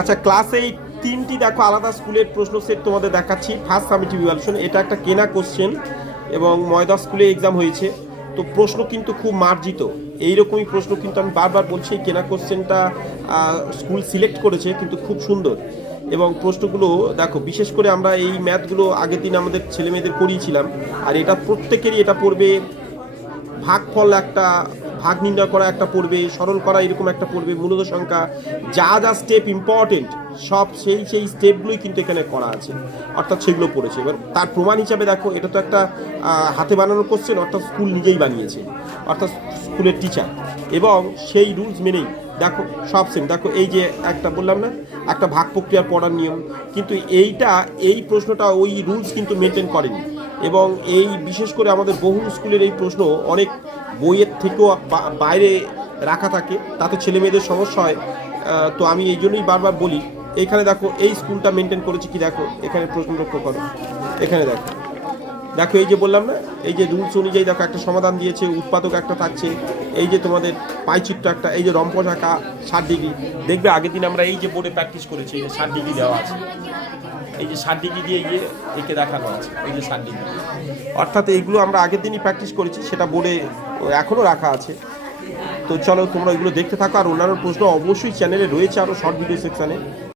আচ্ছা, ক্লাসে এই তিনটি দেখো আলাদা স্কুলের প্রশ্ন সেট তোমাদের দেখাচ্ছি। ফার্স্ট সামেটিভ ইভ্যালুয়েশন, এটা একটা কেনা কোশ্চেন এবং ময়দা স্কুলে এক্সাম হয়েছে। তো প্রশ্ন কিন্তু খুব মার্জিত, এইরকমই প্রশ্ন কিন্তু আমি বারবার বলছি। এই কেনা কোশ্চেনটা স্কুল সিলেক্ট করেছে কিন্তু খুব সুন্দর, এবং প্রশ্নগুলো দেখো, বিশেষ করে আমরা এই ম্যাথগুলো আগের দিন আমাদের ছেলে মেয়েদের করিয়েছিলাম। আর এটা প্রত্যেকেরই এটা পড়বে, ভাগফল একটা, ভাগ নির্ণয় করা একটা পড়বে, সরল করা এরকম একটা পড়বে, মূলত সংখ্যা, যা যা স্টেপ ইম্পর্টেন্ট সব সেই স্টেপগুলোই কিন্তু এখানে করা আছে, অর্থাৎ সেগুলো পড়েছে। এবার তার প্রমাণ হিসাবে দেখো, এটা তো একটা হাতে বানানো কোশ্চেন, অর্থাৎ স্কুল নিজেই বানিয়েছে, অর্থাৎ স্কুলের টিচার, এবং সেই রুলস মেনেই দেখো সব সেম। দেখো এই যে একটা বললাম না, একটা ভাগ প্রক্রিয়ার পড়ার নিয়ম, কিন্তু এই প্রশ্নটা ওই রুলস কিন্তু মেনটেন করেনি। এবং এই বিশেষ করে আমাদের বহু স্কুলের এই প্রশ্ন অনেক বইয়ের থেকেও বাইরে রাখা থাকে, তাতে ছেলে মেয়েদের সমস্যা হয়। তো আমি এই জন্যই বারবার বলি, এখানে দেখো এই স্কুলটা মেনটেন করেছে কি, দেখো এখানে প্রশ্ন লক্ষ্য করো, এখানে দেখো, দেখো এই যে বললাম না, এই যে রুলস অনুযায়ী দেখো একটা সমাধান দিয়েছে, উৎপাদক একটা থাকছে, এই যে তোমাদের পাইচিত্র একটা, এই যে রম্পস আঁকা 60 ডিগ্রি, দেখবে আগের দিন আমরা এই যে বোর্ডে প্র্যাকটিস করেছি, এই যে 60 ডিগ্রি দেওয়া আছে, এই যে 60 ডিগ্রি দিয়ে গিয়ে একে দেখানো আছে, এই যে 60 ডিগ্রি, অর্থাৎ এইগুলো আমরা আগের দিনই প্র্যাকটিস করেছি, সেটা বোর্ডে এখনও রাখা আছে। তো চলো তোমরা এগুলো দেখতে থাকো, আর অন্যান্য প্রশ্ন অবশ্যই চ্যানেলে রয়েছে আরও শর্ট ভিডিও সেকশানে।